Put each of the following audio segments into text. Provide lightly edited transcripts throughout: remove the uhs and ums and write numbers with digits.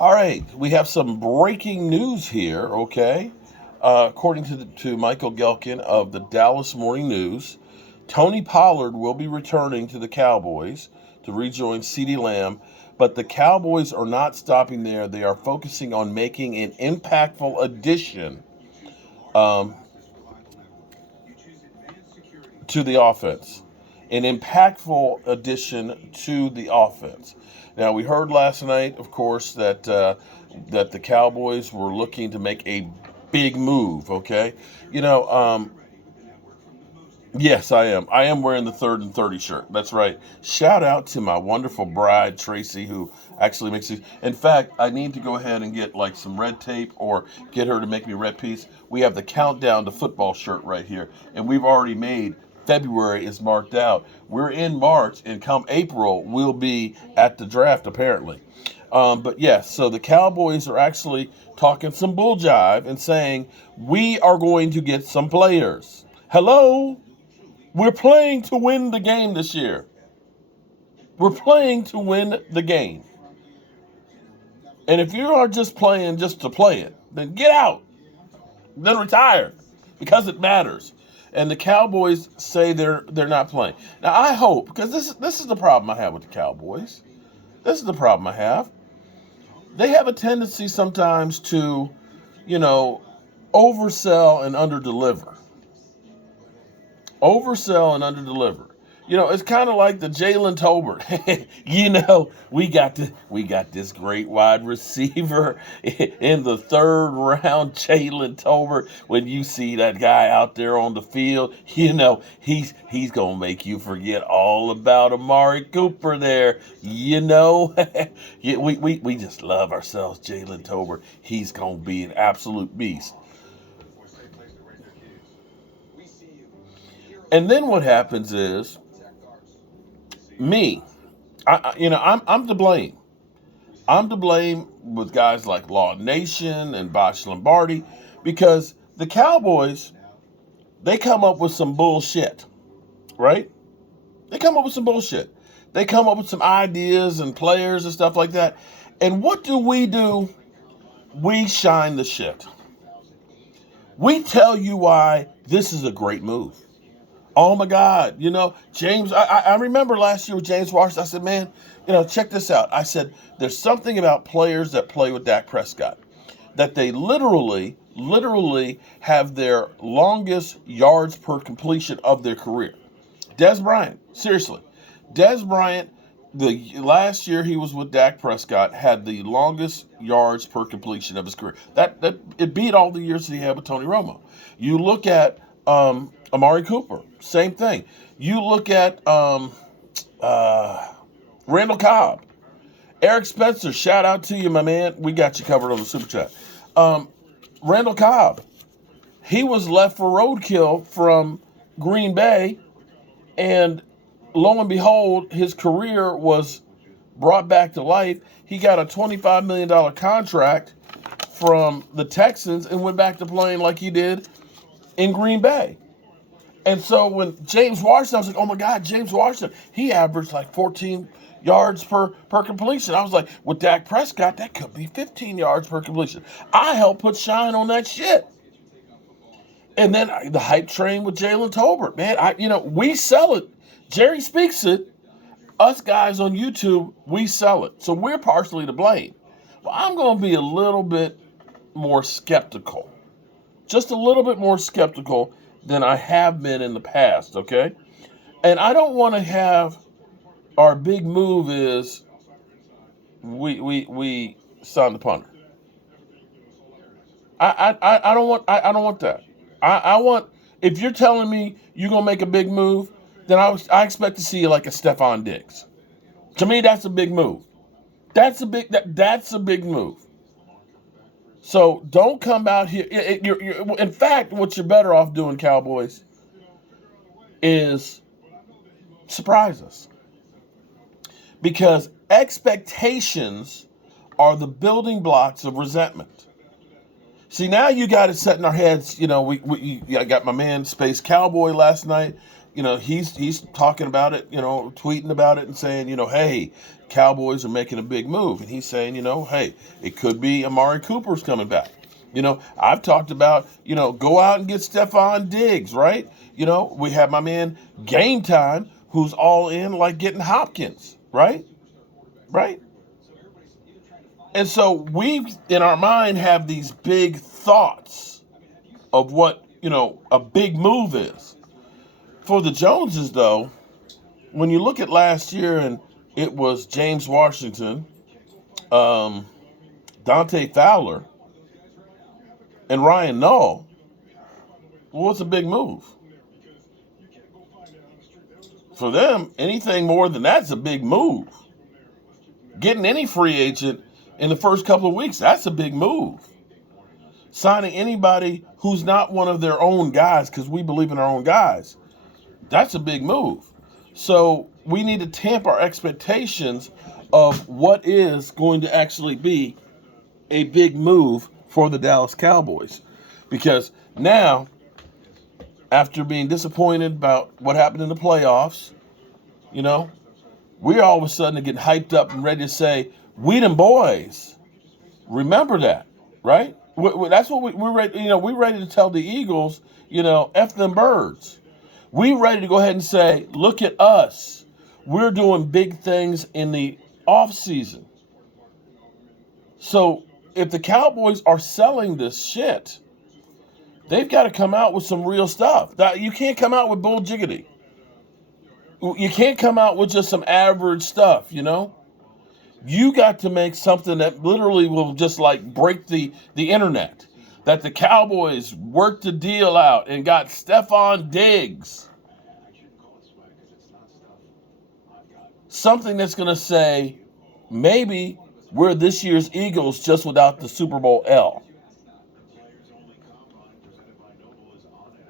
All right, we have some breaking news here. Okay, according to Michael Gelkin of the Dallas Morning News, Tony Pollard will be returning to the Cowboys to rejoin CeeDee Lamb, but the Cowboys are not stopping there. They are focusing on making an impactful addition um, to the offense. An impactful addition to the offense. Now we heard last night, of course, that the Cowboys were looking to make a big move. Okay, you know, yes, I am. I am wearing the 3rd and 30 shirt. That's right. Shout out to my wonderful bride Tracy, who actually makes these. In fact, I need to go ahead and get like some red tape or get her to make me a red piece. We have the countdown to football shirt right here, and we've already made. February is marked out. We're in March, and come April, we'll be at the draft apparently. But yes, so the Cowboys are actually talking some bull jive and saying we are going to get some players. Hello. We're playing to win the game this year. We're playing to win the game. And if you are just playing just to play it, then get out. Then retire because it matters. And the Cowboys say they're not playing. Now I hope, because this is the problem I have with the Cowboys. This is the problem I have. They have a tendency sometimes to, oversell and underdeliver. Oversell and underdeliver. It's kind of like the Jalen Tolbert. We got this great wide receiver in the 3rd round, Jalen Tolbert. When you see that guy out there on the field, he's gonna make you forget all about Amari Cooper there. Yeah, we just love ourselves, Jalen Tolbert. He's gonna be an absolute beast. And then what happens is me. I'm to blame. I'm to blame with guys like Law Nation and Bosh Lombardi because the Cowboys, they come up with some bullshit, right? They come up with some bullshit. They come up with some ideas and players and stuff like that. And what do? We shine the shit. We tell you why this is a great move. Oh my God, James, I remember last year with James Washington, I said, man, check this out. I said, there's something about players that play with Dak Prescott, that they literally have their longest yards per completion of their career. Dez Bryant, seriously. Dez Bryant, the last year he was with Dak Prescott, had the longest yards per completion of his career. That it beat all the years that he had with Tony Romo. You look at Amari Cooper, same thing. You look at Randall Cobb, Eric Spencer. Shout out to you, my man. We got you covered on the super chat. Randall Cobb, he was left for roadkill from Green Bay, and lo and behold, his career was brought back to life. He got a $25 million contract from the Texans and went back to playing like he did in Green Bay. And so when James Washington, I was like, oh my God, James Washington, he averaged like 14 yards per completion. I was like, with Dak Prescott, that could be 15 yards per completion. I helped put shine on that shit. And then the hype train with Jalen Tolbert, man, we sell it. Jerry speaks it. Us guys on YouTube, we sell it. So we're partially to blame. Well, I'm going to be a little bit more skeptical. Just a little bit more skeptical than I have been in the past, okay? And I don't want to have our big move is we sign the punter. I don't want that. I want, if you're telling me you're gonna make a big move, then I expect to see like a Stephon Diggs. To me, that's a big move. That's a big move. So don't come out here. In fact, what you're better off doing, Cowboys, is surprise us. Because expectations are the building blocks of resentment. See, now you got it set in our heads. I got my man Space Cowboy last night. He's talking about it, tweeting about it and saying, hey, Cowboys are making a big move. And he's saying, hey, it could be Amari Cooper's coming back. I've talked about, go out and get Stephon Diggs, right? We have my man Game Time, who's all in like getting Hopkins, right? Right? And so we, in our mind, have these big thoughts of what, a big move is. For the Joneses, though, when you look at last year and it was James Washington, Dante Fowler, and Ryan Null, well, what's a big move? For them, anything more than that's a big move. Getting any free agent in the first couple of weeks, that's a big move. Signing anybody who's not one of their own guys, because we believe in our own guys, that's a big move. So we need to tamp our expectations of what is going to actually be a big move for the Dallas Cowboys. Because now, after being disappointed about what happened in the playoffs, we're all of a sudden getting hyped up and ready to say, we them boys. Remember that, right? That's what we're ready. We're ready to tell the Eagles, F them birds. We're ready to go ahead and say, look at us. We're doing big things in the off season. So if the Cowboys are selling this shit, they've got to come out with some real stuff. You can't come out with bull jiggity. You can't come out with just some average stuff, You got to make something that literally will just like break the internet. That the Cowboys worked the deal out and got Stephon Diggs. Something that's going to say, maybe we're this year's Eagles just without the Super Bowl L.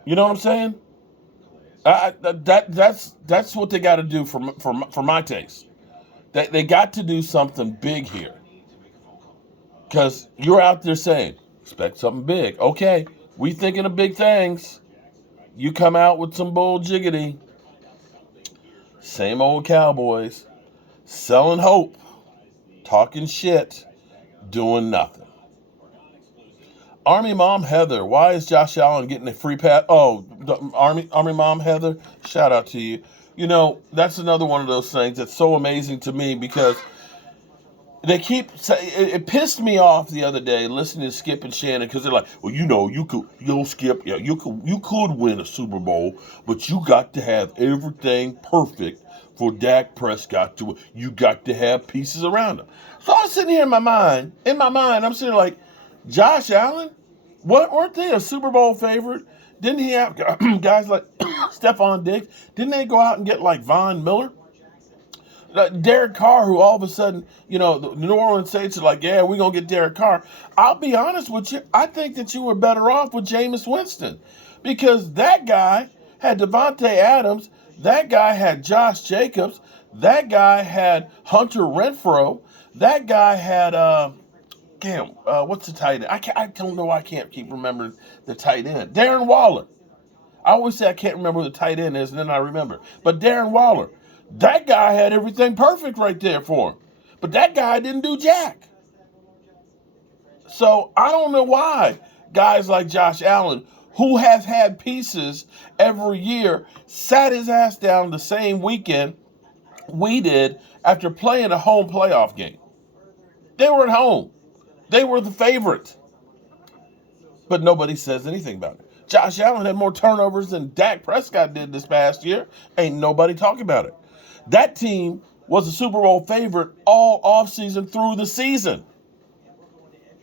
You know what I'm saying? That's what they got to do for my taste. They got to do something big here. Because you're out there saying, expect something big. Okay, we thinking of big things. You come out with some bull jiggity. Same old Cowboys. Selling hope. Talking shit. Doing nothing. Army Mom Heather, why is Josh Allen getting a free pass? Oh, Army Mom Heather, shout out to you. That's another one of those things that's so amazing to me because they keep saying, it pissed me off the other day listening to Skip and Shannon because they're like, well, Skip, yeah, you could win a Super Bowl, but you got to have everything perfect for Dak Prescott to win. You got to have pieces around him. So I was sitting here in my mind, I'm sitting like, Josh Allen, weren't they a Super Bowl favorite? Didn't he have guys like Stephon Diggs? Didn't they go out and get like Von Miller? Derek Carr, who all of a sudden, the New Orleans Saints are like, yeah, we're going to get Derek Carr. I'll be honest with you. I think that you were better off with Jameis Winston because that guy had Devontae Adams. That guy had Josh Jacobs. That guy had Hunter Renfrow. That guy had, what's the tight end? I don't know. I can't keep remembering the tight end. Darren Waller. I always say I can't remember who the tight end is, and then I remember. But Darren Waller. That guy had everything perfect right there for him. But that guy didn't do jack. So I don't know why guys like Josh Allen, who has had pieces every year, sat his ass down the same weekend we did after playing a home playoff game. They were at home. They were the favorite. But nobody says anything about it. Josh Allen had more turnovers than Dak Prescott did this past year. Ain't nobody talking about it. That team was a Super Bowl favorite all offseason through the season.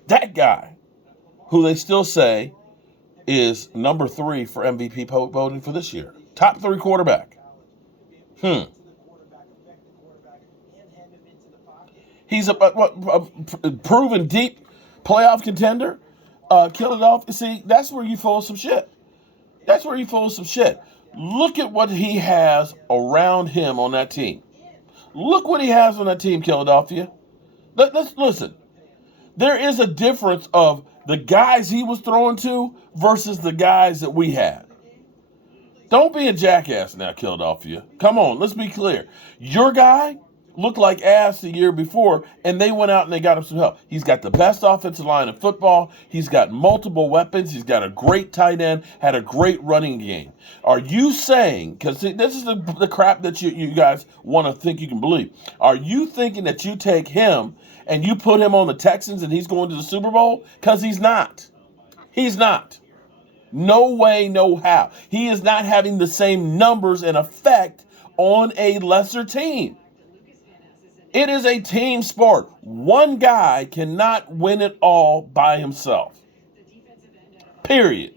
That guy, who they still say is number 3 for MVP voting for this year. Top 3 quarterback. He's a proven deep playoff contender. Kill it off. See, that's where you full of some shit. Look at what he has around him on that team. Look what he has on that team, Philadelphia. Let's listen. There is a difference of the guys he was throwing to versus the guys that we had. Don't be a jackass now, Philadelphia. Come on, let's be clear. Your guy looked like ass the year before, and they went out and they got him some help. He's got the best offensive line in football. He's got multiple weapons. He's got a great tight end, had a great running game. Are you saying, because this is the crap that you guys want to think you can believe, are you thinking that you take him and you put him on the Texans and he's going to the Super Bowl? Because he's not. He's not. No way, no how. He is not having the same numbers and effect on a lesser team. It is a team sport. One guy cannot win it all by himself. Period.